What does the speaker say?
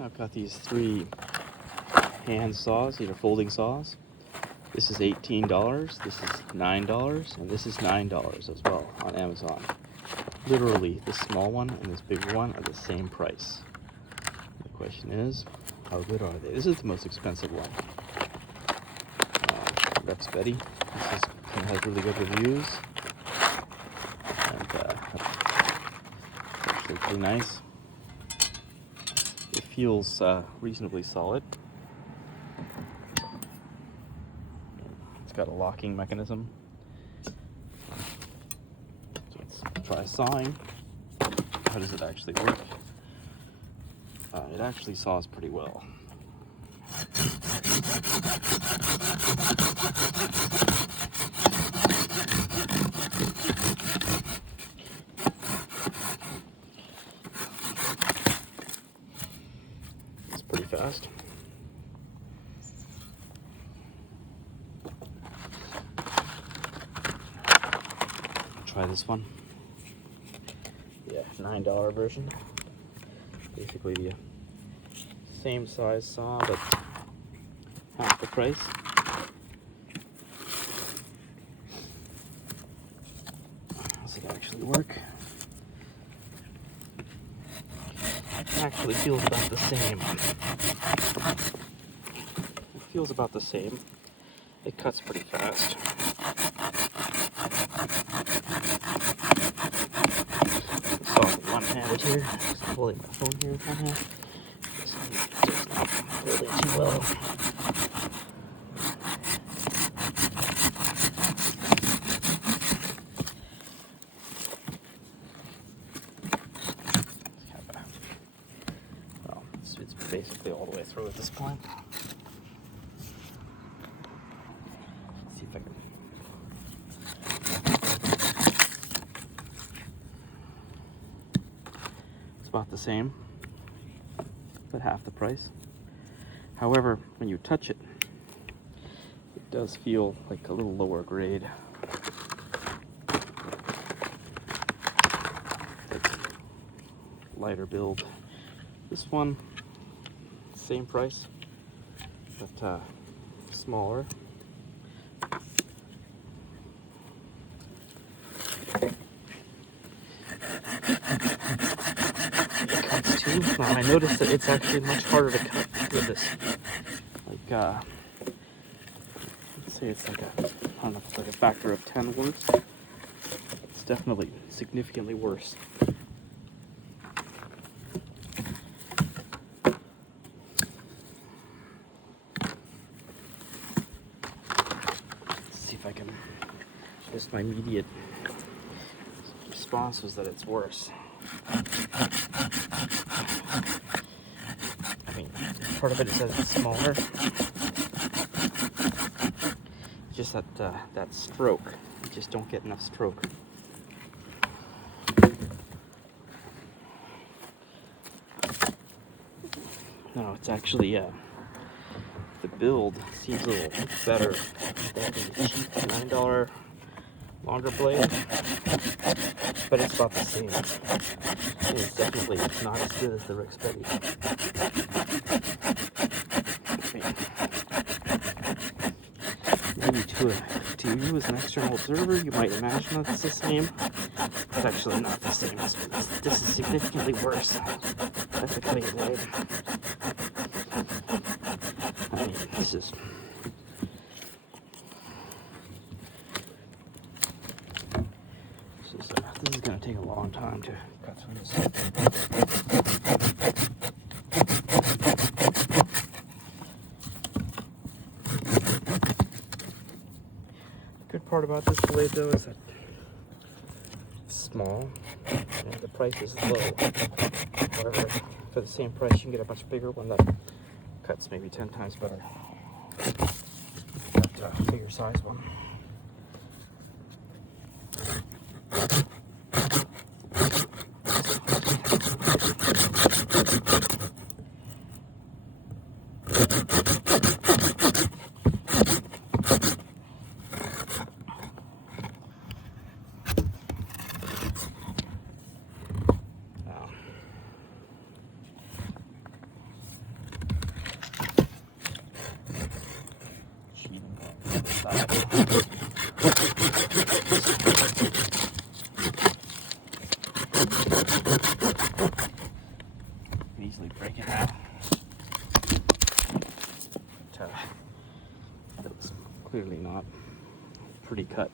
I've got these 3 hand saws, these are folding saws. This is $18, this is $9, and this is $9 as well on Amazon. Literally, this small one and this big one are the same price. The question is, how good are they? This is the most expensive one. Rexbeti. This has really good reviews. And actually pretty nice. It feels reasonably solid. It's got a locking mechanism. So let's try sawing. How does it actually work? It actually saws pretty well. It's pretty fast. Try this one. Yeah, $9 version. Basically the same size saw, but half the price. Does it actually work? It actually feels about the same. It feels about the same. It cuts pretty fast. Saw one-handed here. Just holding my phone here with one hand. Just not holding too well. Well, it's basically all the way through at this point. Let's see if I can. It's about the same, but half the price. However, when you touch it, it does feel like a little lower grade. It's lighter build. This one, same price, but smaller. It cuts too. Now, I noticed that it's actually much harder to cut with this. Like, let's say it's like I don't know if it's like a factor of 10 worse. It's definitely significantly worse. Let's see if I can. Just my immediate response was that it's worse. I mean, part of it is that it's smaller. Just that that stroke. You just don't get enough stroke. No, it's actually the build seems a little better. That is a cheap $9 longer blade, but it's about the same. It's definitely not as good as the Rexbeti. Maybe to you as an external observer, you might imagine that it's the same. It's actually not the same. This is significantly worse. That's a cutting blade. I mean, this is. This is going to take a long time to cut through this. The good part about this blade, though, is that it's small and the price is low. However, for the same price, you can get a much bigger one that cuts maybe 10 times better. That bigger size one. side. Can easily break it now. But, that was clearly not pretty cut.